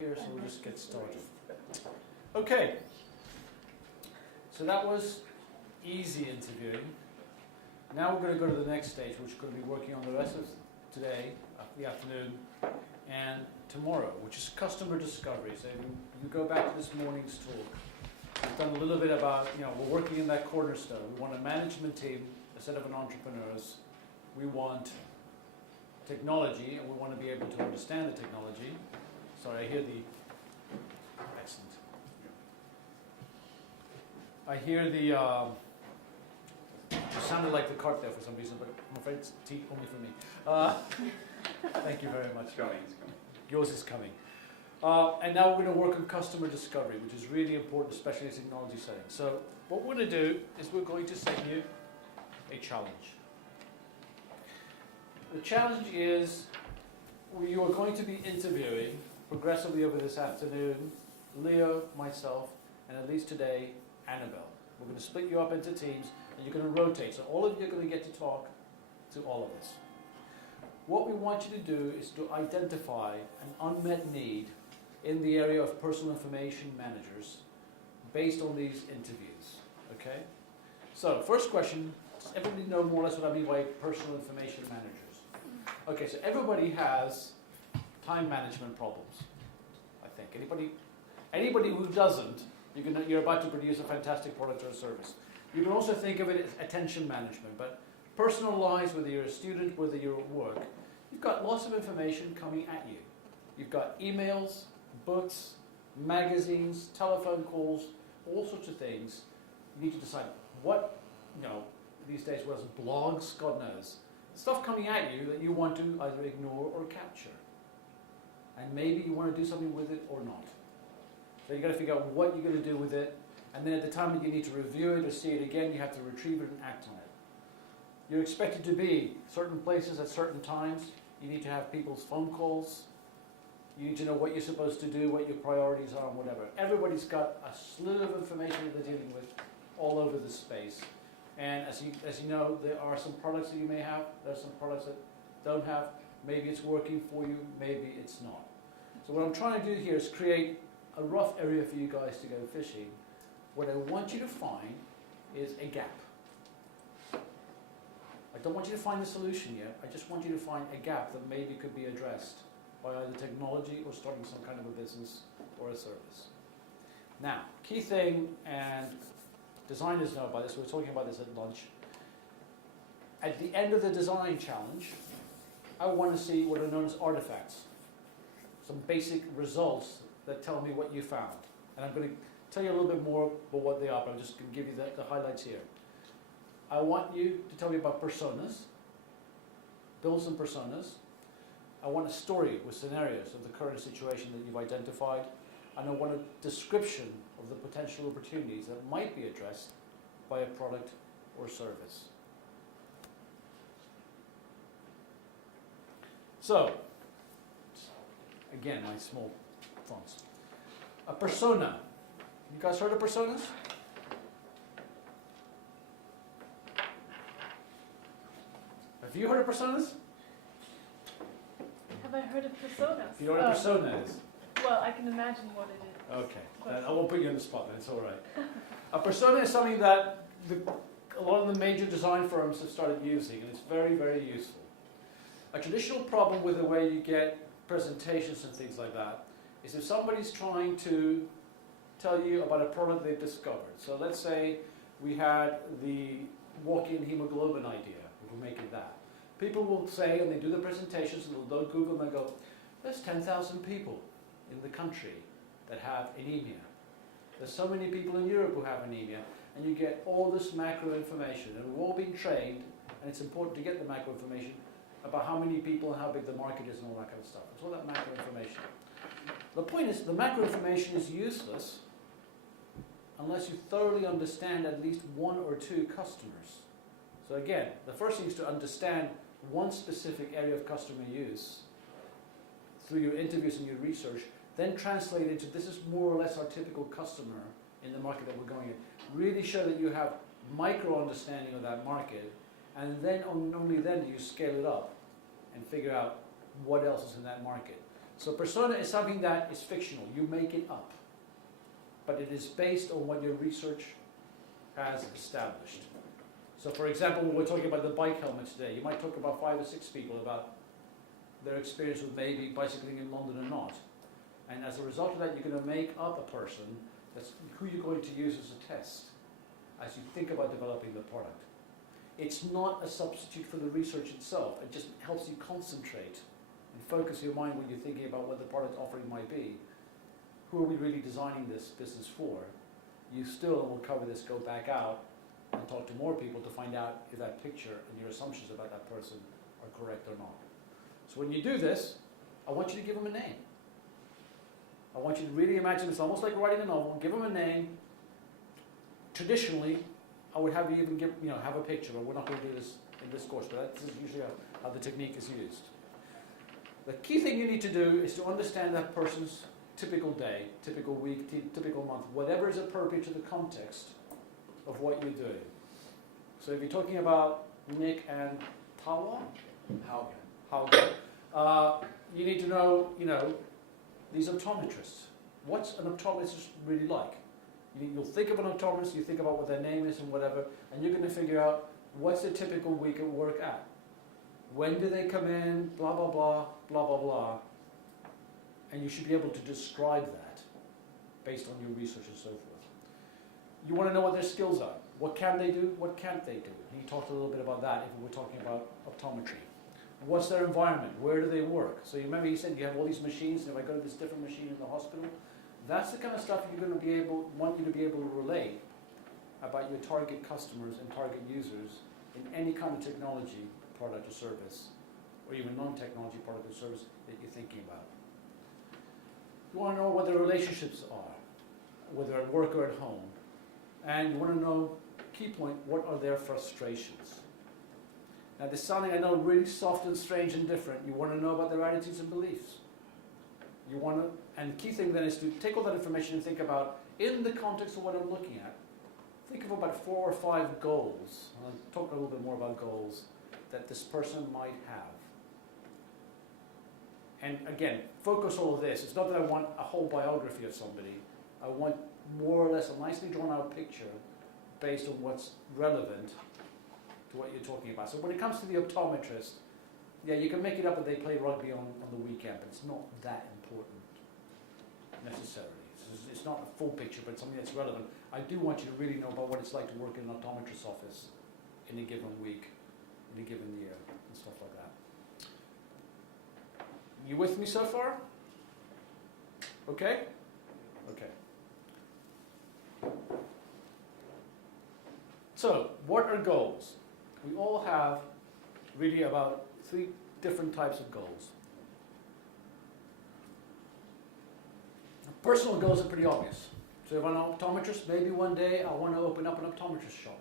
Here, so we'll just get started. Okay, so that was easy interviewing. Now we're going to go to the next stage, which we're going to be working on the rest of today, the afternoon, and tomorrow, which is customer discovery. So if you go back to this morning's talk, we've done a little bit about, we're working in that cornerstone. We want a management team instead of an entrepreneurs. We want technology, and we want to be able to understand the technology. Sorry, I hear the excellent. I hear the. It sounded like the cart there for some reason, but I'm afraid it's only for me. Thank you very much. It's coming. Yours is coming. And now we're going to work on customer discovery, which is really important, especially in technology settings. So what we're going to do is we're going to set you a challenge. The challenge is you are going to be interviewing progressively over this afternoon, Leo, myself, and at least today, Annabelle. We're going to split you up into teams, and you're going to rotate. So all of you are going to get to talk to all of us. What we want you to do is to identify an unmet need in the area of personal information managers based on these interviews. Okay? So, first question, does everybody know more or less what I mean by personal information managers? Okay, so everybody has time management problems, I think. Anybody who doesn't, you're about to produce a fantastic product or a service. You can also think of it as attention management, but personal lives, whether you're a student, whether you're at work, you've got lots of information coming at you. You've got emails, books, magazines, telephone calls, all sorts of things. You need to decide what, these days, what else, blogs, God knows. Stuff coming at you that you want to either ignore or capture. And maybe you want to do something with it or not. So you've got to figure out what you're going to do with it. And then at the time that you need to review it or see it again, you have to retrieve it and act on it. You're expected to be certain places at certain times. You need to have people's phone calls. You need to know what you're supposed to do, what your priorities are, and whatever. Everybody's got a slew of information that they're dealing with all over the space. And as you know, there are some products that you may have. There are some products that don't have. Maybe it's working for you. Maybe it's not. So what I'm trying to do here is create a rough area for you guys to go fishing. What I want you to find is a gap. I don't want you to find the solution yet. I just want you to find a gap that maybe could be addressed by either technology or starting some kind of a business or a service. Now, key thing, and designers know about this, we were talking about this at lunch. At the end of the design challenge, I want to see what are known as artifacts. Some basic results that tell me what you found. And I'm going to tell you a little bit more about what they are, but I'm just going to give you the highlights here. I want you to tell me about personas, build some personas. I want a story with scenarios of the current situation that you've identified. And I want a description of the potential opportunities that might be addressed by a product or service. So, again, my small fonts. A persona. You guys heard of personas? Have you heard of personas? Have I heard of personas? You know what a persona is? Well, I can imagine what it is. Okay, I won't put you on the spot, it's all right. A persona is something that a lot of the major design firms have started using, and it's very, very useful. A traditional problem with the way you get presentations and things like that is if somebody's trying to tell you about a product they've discovered. So let's say we had the walk-in hemoglobin idea, if we make it that. People will say, and they do the presentations, and they'll load Google and they'll go, there's 10,000 people in the country that have anemia. There's so many people in Europe who have anemia, and you get all this macro information, and we're all being trained, and it's important to get the macro information about how many people and how big the market is and all that kind of stuff. It's all that macro information. The point is, the macro information is useless unless you thoroughly understand at least one or two customers. So again, the first thing is to understand one specific area of customer use through your interviews and your research, then translate it into this is more or less our typical customer in the market that we're going in. Really show that you have micro understanding of that market, and then only then do you scale it up and figure out what else is in that market. So persona is something that is fictional. You make it up. But it is based on what your research has established. So for example, when we're talking about the bike helmet today, you might talk about 5 or 6 people about their experience with maybe bicycling in London or not. And as a result of that, you're going to make up a person that's who you're going to use as a test as you think about developing the product. It's not a substitute for the research itself. It just helps you concentrate and focus your mind when you're thinking about what the product offering might be. Who are we really designing this business for? You still, and we'll cover this, go back out and talk to more people to find out if that picture and your assumptions about that person are correct or not. So when you do this, I want you to give them a name. I want you to really imagine it's almost like writing a novel. Give them a name. Traditionally, I would have you even give, have a picture, but we're not going to do this in this course, but that's usually how the technique is used. The key thing you need to do is to understand that person's typical day, typical week, typical month, whatever is appropriate to the context of what you're doing. So if you're talking about Nick and Tawa, Haugen, you need to know, these optometrists. What's an optometrist really like? You'll think of an optometrist, you think about what their name is and whatever, and you're going to figure out what's their typical week at work at. When do they come in, blah, blah, blah, blah, blah, blah. And you should be able to describe that based on your research and so forth. You want to know what their skills are. What can they do? What can't they do? And he talked a little bit about that if we're talking about optometry. What's their environment? Where do they work? So you remember he said you have all these machines, and if I go to this different machine in the hospital, that's the kind of stuff you're going to want you to be able to relate about your target customers and target users in any kind of technology, product or service, or even non-technology product or service that you're thinking about. You want to know what their relationships are, whether at work or at home. And you want to know, key point, what are their frustrations? Now this sounding, I know, really soft and strange and different. You want to know about their attitudes and beliefs. You want to, and the key thing then is to take all that information and think about, in the context of what I'm looking at, think of about 4 or 5 goals. I'll talk a little bit more about goals that this person might have. And again, focus all of this. It's not that I want a whole biography of somebody. I want more or less a nicely drawn out picture based on what's relevant to what you're talking about. So when it comes to the optometrist, yeah, you can make it up that they play rugby on the weekend, but it's not that important necessarily. It's not a full picture, but something that's relevant. I do want you to really know about what it's like to work in an optometrist's office in a given week, in a given year, and stuff like that. You with me so far? Okay? Okay. So, what are goals? We all have really about 3 different types of goals. Personal goals are pretty obvious. So if I'm an optometrist, maybe one day I want to open up an optometrist shop.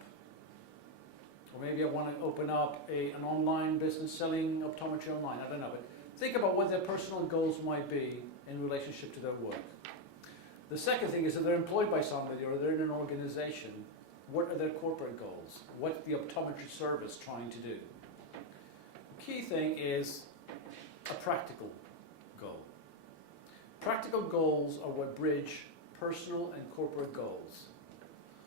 Or maybe I want to open up an online business selling optometry online. I don't know. But think about what their personal goals might be in relationship to their work. The second thing is that they're employed by somebody or they're in an organization. What are their corporate goals? What's the optometry service trying to do? The key thing is a practical goal. Practical goals are what bridge personal and corporate goals.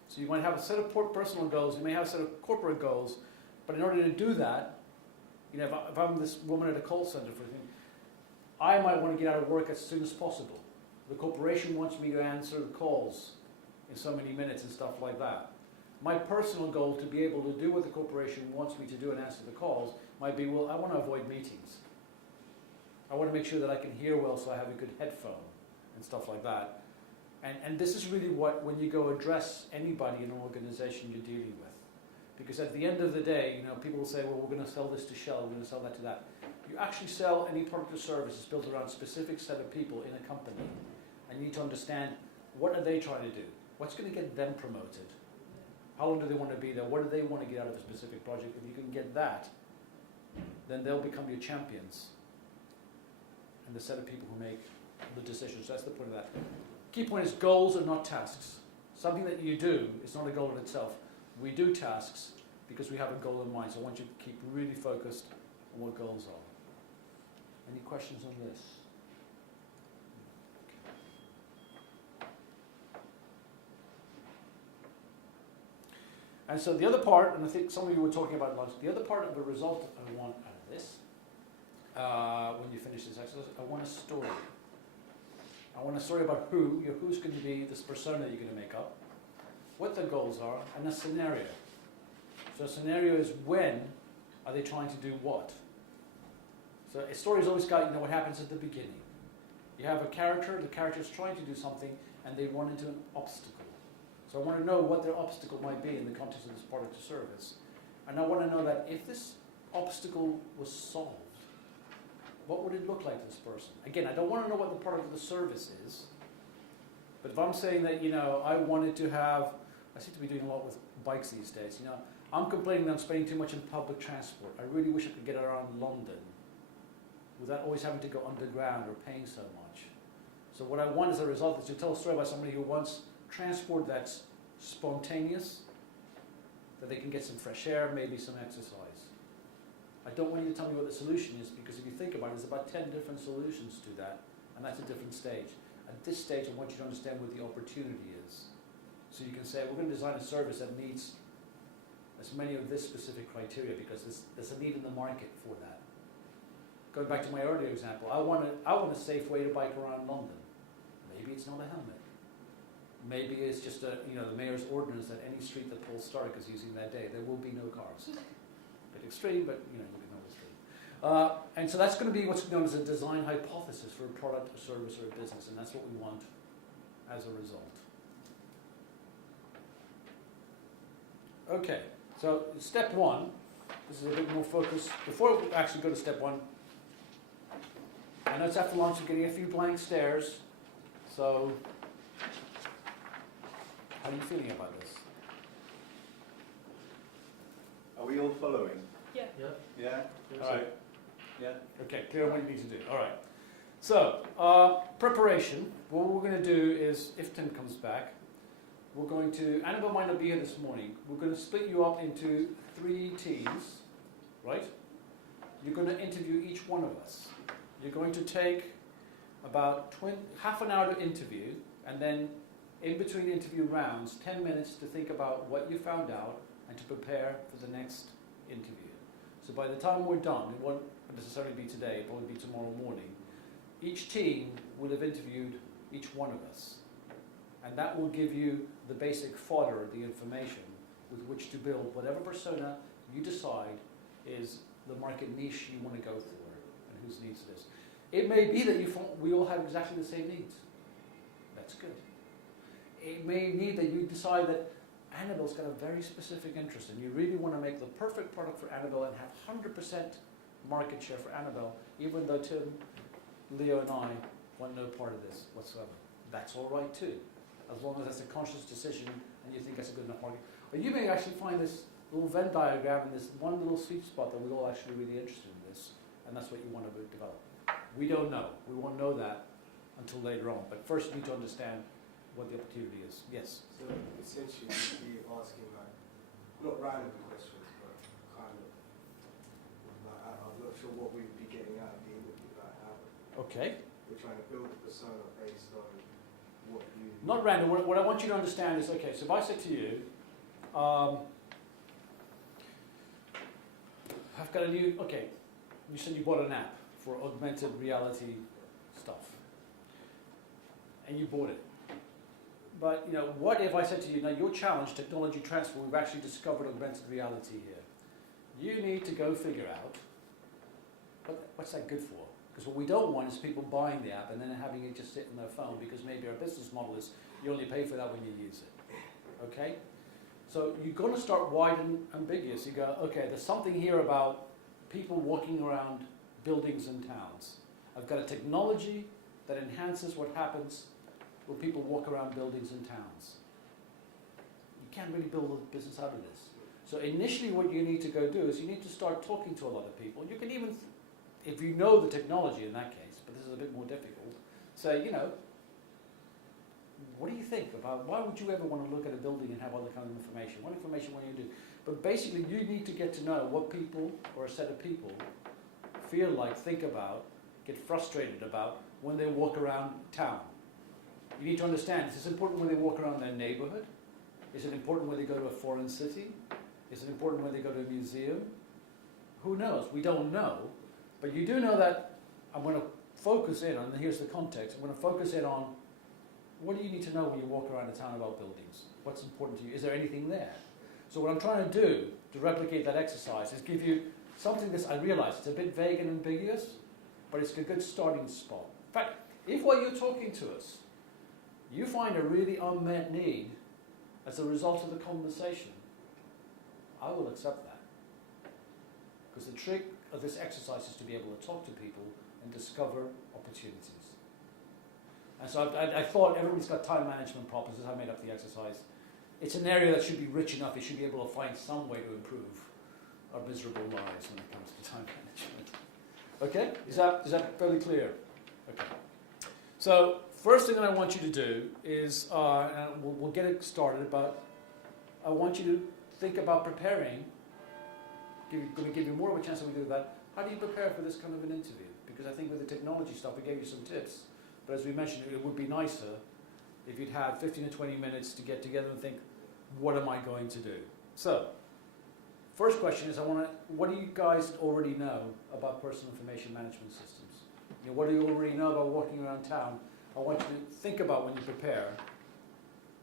So you might have a set of personal goals, you may have a set of corporate goals, but in order to do that, if I'm this woman at a call center, for example, I might want to get out of work as soon as possible. The corporation wants me to answer the calls in so many minutes and stuff like that. My personal goal to be able to do what the corporation wants me to do and answer the calls might be, well, I want to avoid meetings. I want to make sure that I can hear well so I have a good headphone and stuff like that. And this is really what, when you go address anybody in an organization you're dealing with. Because at the end of the day, people will say, well, we're going to sell this to Shell, we're going to sell that to that. You actually sell any product or service that's built around a specific set of people in a company. And you need to understand, what are they trying to do? What's going to get them promoted? How long do they want to be there? What do they want to get out of a specific project? If you can get that, then they'll become your champions. And the set of people who make the decisions. That's the point of that. Key point is goals are not tasks. Something that you do is not a goal in itself. We do tasks because we have a goal in mind. So I want you to keep really focused on what goals are. Any questions on this? And so the other part, and I think some of you were talking about lunch, the other part of the result I want out of this, when you finish this exercise, I want a story. I want a story about who's going to be this persona you're going to make up, what the goals are, and a scenario. So a scenario is when are they trying to do what? So a story's always got, what happens at the beginning. You have a character, the character is trying to do something, and they run into an obstacle. So I want to know what their obstacle might be in the context of this product or service. And I want to know that if this obstacle was solved, what would it look like to this person? Again, I don't want to know what the product or the service is, but if I'm saying that, I wanted to have, I seem to be doing a lot with bikes these days, I'm complaining that I'm spending too much in public transport. I really wish I could get around London without always having to go underground or paying so much. So what I want as a result is to tell a story about somebody who wants transport that's spontaneous, that they can get some fresh air, maybe some exercise. I don't want you to tell me what the solution is, because if you think about it, there's about 10 different solutions to that, and that's a different stage. At this stage, I want you to understand what the opportunity is. So you can say, we're going to design a service that meets as many of this specific criteria, because there's a need in the market for that. Going back to my earlier example, I want a safe way to bike around London. Maybe it's not a helmet. Maybe it's just the mayor's ordinance that any street that Paul Stark is using that day, there will be no cars. A bit extreme, but you can know extreme. And so that's going to be what's known as a design hypothesis for a product, a service, or a business, and that's what we want as a result. Okay, so step one, this is a bit more focused. Before we actually go to step one, I know it's after lunch, you're getting a few blank stares, so how are you feeling about this? Are we all following? Yeah. Yeah? All right. Yeah? Okay, clear on what you need to do. All right. So, preparation. What we're going to do is, if Tim comes back, we're going to, Annabelle might not be here this morning, we're going to split you up into 3 teams, right? You're going to interview each one of us. You're going to take about half an hour to interview, and then in between interview rounds, 10 minutes to think about what you found out and to prepare for the next interview. So by the time we're done, it won't necessarily be today, it will be tomorrow morning, each team will have interviewed each one of us. And that will give you the basic fodder, the information with which to build whatever persona you decide is the market niche you want to go for and whose needs it is. It may be that we all have exactly the same needs. That's good. It may be that you decide that Annabelle's got a very specific interest and you really want to make the perfect product for Annabelle and have 100% market share for Annabelle, even though Tim, Leo and I want no part of this whatsoever. That's all right too, as long as that's a conscious decision and you think that's a good enough market. Or you may actually find this little Venn diagram and this one little sweet spot that we're all actually really interested in this, and that's what you want to develop. We don't know. We won't know that until later on. But first, you need to understand what the opportunity is. Yes? So essentially, you'd be asking not random questions, but kind of, I'm not sure what we'd be getting out of the interview, how Okay. we're trying to build a persona based on what you... Not random. What I want you to understand is, okay, so if I said to you, I've got a new, you said you bought an app for augmented reality stuff. And you bought it. But, what if I said to you, now your challenge, technology transfer, we've actually discovered augmented reality here. You need to go figure out, what's that good for? Because what we don't want is people buying the app and then having it just sit in their phone, because maybe our business model is you only pay for that when you use it. Okay? So you're going to start wide and ambiguous. You go, okay, there's something here about people walking around buildings and towns. I've got a technology that enhances what happens when people walk around buildings and towns. You can't really build a business out of this. So initially what you need to go do is you need to start talking to a lot of people. You can even, if you know the technology in that case, but this is a bit more difficult, say, what do you think about, why would you ever want to look at a building and have all that kind of information? What information will you do? But basically you need to get to know what people, or a set of people, feel like, think about, get frustrated about when they walk around town. You need to understand, this is important when they walk around their neighborhood, Is it important when they go to a foreign city? Is it important when they go to a museum? Who knows? We don't know. But you do know that I'm going to focus in on, and here's the context, I'm going to focus in on what do you need to know when you walk around a town about buildings? What's important to you? Is there anything there? So what I'm trying to do to replicate that exercise is give you something that I realize it's a bit vague and ambiguous, but it's a good starting spot. In fact, if while you're talking to us, you find a really unmet need as a result of the conversation, I will accept that. Because the trick of this exercise is to be able to talk to people and discover opportunities. And so I thought everybody's got time management problems as I made up the exercise. It's an area that should be rich enough, it should be able to find some way to improve our miserable lives when it comes to time management. Okay? Is that fairly clear? Okay. So, first thing that I want you to do is, and we'll get it started, but I want you to think about preparing. Going to give you more of a chance than we do that. How do you prepare for this kind of an interview? Because I think with the technology stuff, we gave you some tips. But as we mentioned, it would be nicer if you'd have 15 to 20 minutes to get together and think, what am I going to do? So, first question is, what do you guys already know about personal information management systems? You know, what do you already know about walking around town? I want you to think about when you prepare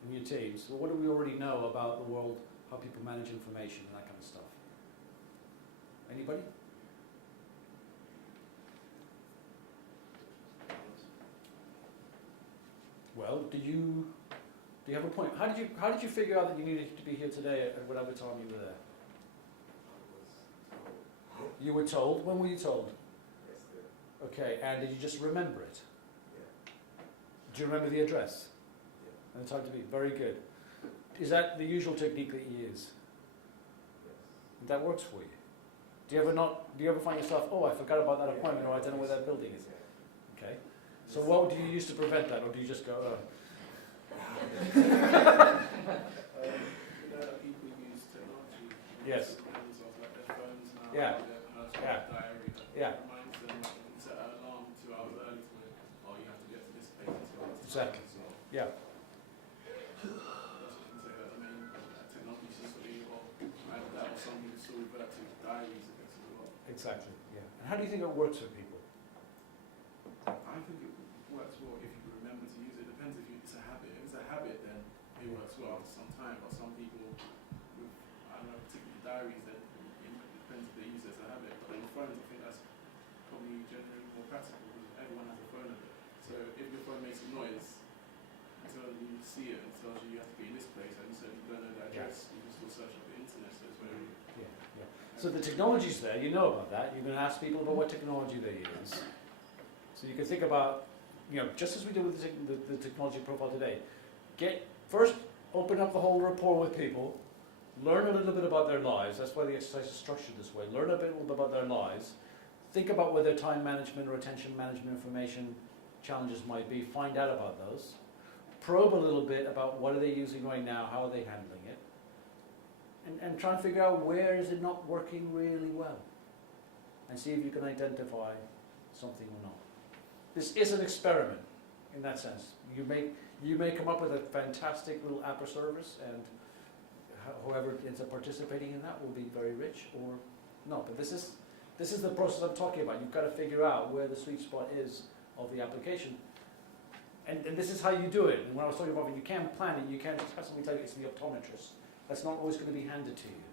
in your teams. Well, what do we already know about the world, how people manage information and that kind of stuff? Anybody? Well, do you have a point? How did you figure out that you needed to be here today at whatever time you were there? You were told. When were you told? Yesterday. Okay, and did you just remember it? Yeah. Do you remember the address? Yeah. And the time to be? Very good. Is that the usual technique that you use? Yes. That works for you? Do you ever find yourself, oh, I forgot about that appointment, or I don't know where that building is? Okay. So what do you use to prevent that, or do you just go, You know, people use technology. Yes. Hands off like their phones now. Yeah. Their personal Yeah. diary. Yeah. Reminds them like, set an alarm 2 hours early to know, oh, you have to get to this place in 2 hours. Exactly. So, yeah, that's what I can say. That, I mean, technology is sort of evolved. Either that or some people still revert to diaries, I guess, as well. exactly. Yeah. And how do you think it works for people? I think it works well if you remember to use it. It depends if it's a habit. If it's a habit, then it works well after some time. But some people with, I don't know, particularly diaries, then it depends if they use it as a habit. But on phones, I think that's probably generally more practical because everyone has a phone of it. So if your phone makes a noise, until you see it, it tells you you have to be in this place, and you said you don't know the address, you can still search on the internet. So it's very Yeah. So the technology's there, you know about that. You're going to ask people about what technology they use. So you can think about, you know, just as we did with the technology profile today, first open up the whole rapport with people, learn a little bit about their lives. That's why the exercise is structured this way. Learn a bit about their lives. Think about where their time management or attention management information challenges might be. Find out about those. Probe a little bit about what are they using right now, how are they handling it. And try and figure out where is it not working really well. And see if you can identify something or not. This is an experiment in that sense. You may come up with a fantastic little app or service, and whoever ends up participating in that will be very rich or not. But this is the process I'm talking about. You've got to figure out where the sweet spot is of the application. And this is how you do it. And when I was talking about when you can plan it, you can't constantly tell you it's the optometrist. That's not always going to be handed to you.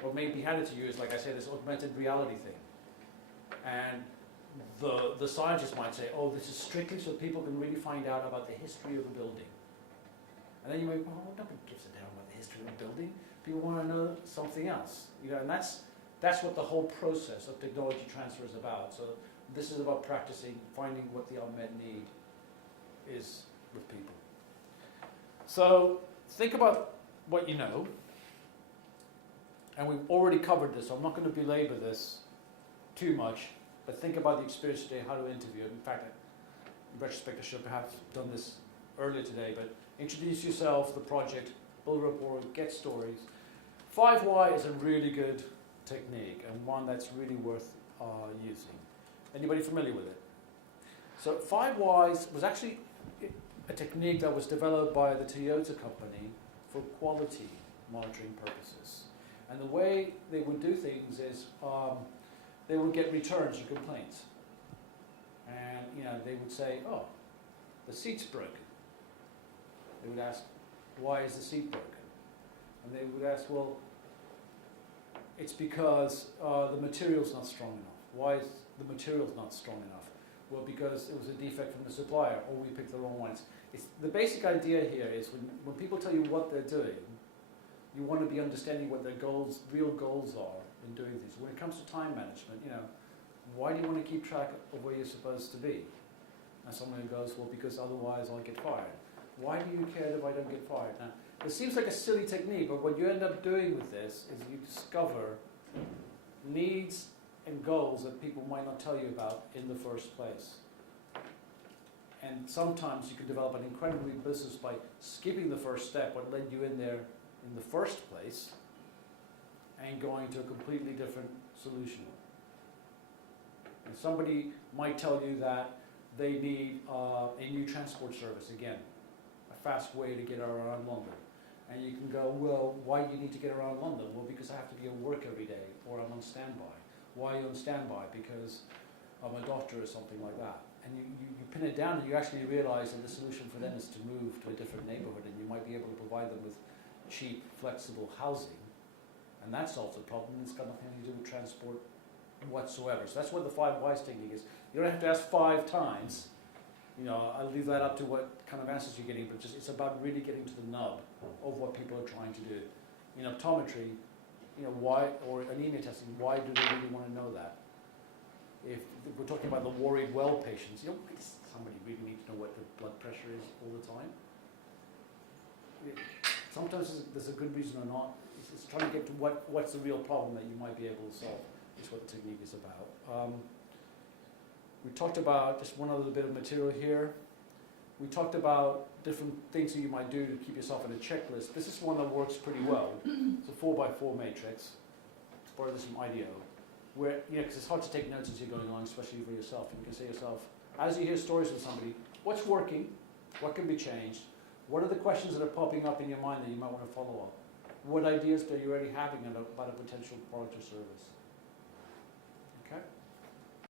What may be handed to you is, like I say, this augmented reality thing. And the scientist might say, oh, this is strictly so people can really find out about the history of a building. And then you may go, oh, nobody gives a damn about the history of a building. People want to know something else. You know, and that's what the whole process of technology transfer is about. So this is about practicing, finding what the unmet need is with people. So think about what you know. And we've already covered this, so I'm not going to belabor this too much. But think about the experience today, how to interview. In fact, in retrospect, I should have perhaps done this earlier today, but introduce yourself, the project, build rapport, get stories. 5Y is a really good technique and one that's really worth using. Anybody familiar with it? So 5Ys was actually a technique that was developed by the Toyota company for quality monitoring purposes. And the way they would do things is they would get returns or complaints. And they would say, oh, the seat's broken. They would ask, why is the seat broken? And they would ask, well, it's because the material's not strong enough. Why is the material's not strong enough? Well, because it was a defect from the supplier, or we picked the wrong ones. The basic idea here is when people tell you what they're doing, you want to be understanding what their real goals are in doing things. When it comes to time management, why do you want to keep track of where you're supposed to be? And someone goes, well, because otherwise I'll get fired. Why do you care if I don't get fired? Now, it seems like a silly technique, but what you end up doing with this is you discover needs and goals that people might not tell you about in the first place. And sometimes you can develop an incredibly business by skipping the first step, what led you in there in the first place, and going to a completely different solution. And somebody might tell you that they need a new transport service, again, a fast way to get around London. And you can go, well, why do you need to get around London? Well, because I have to be at work every day, or I'm on standby. Why are you on standby? Because I'm a doctor or something like that. And you pin it down and you actually realize that the solution for them is to move to a different neighborhood, and you might be able to provide them with cheap, flexible housing. And that solves the problem. It's got nothing to do with transport whatsoever. So that's what the 5 whys technique is. You don't have to ask 5 times. I'll leave that up to what kind of answers you're getting, but it's about really getting to the nub of what people are trying to do. In optometry, why, or anemia testing, why do they really want to know that? If we're talking about the worried well patients, somebody really needs to know what the blood pressure is all the time. Sometimes there's a good reason or not. It's trying to get to what's the real problem that you might be able to solve. Is what the technique is about. We talked about just one other bit of material here. We talked about different things that you might do to keep yourself in a checklist. This is one that works pretty well. It's a 4x4 matrix. Borrow this from IDEO. Where, because it's hard to take notes as you're going along, especially for yourself. You can say to yourself, as you hear stories from somebody, what's working? What can be changed? What are the questions that are popping up in your mind that you might want to follow up? What ideas are you already having about a potential product or service?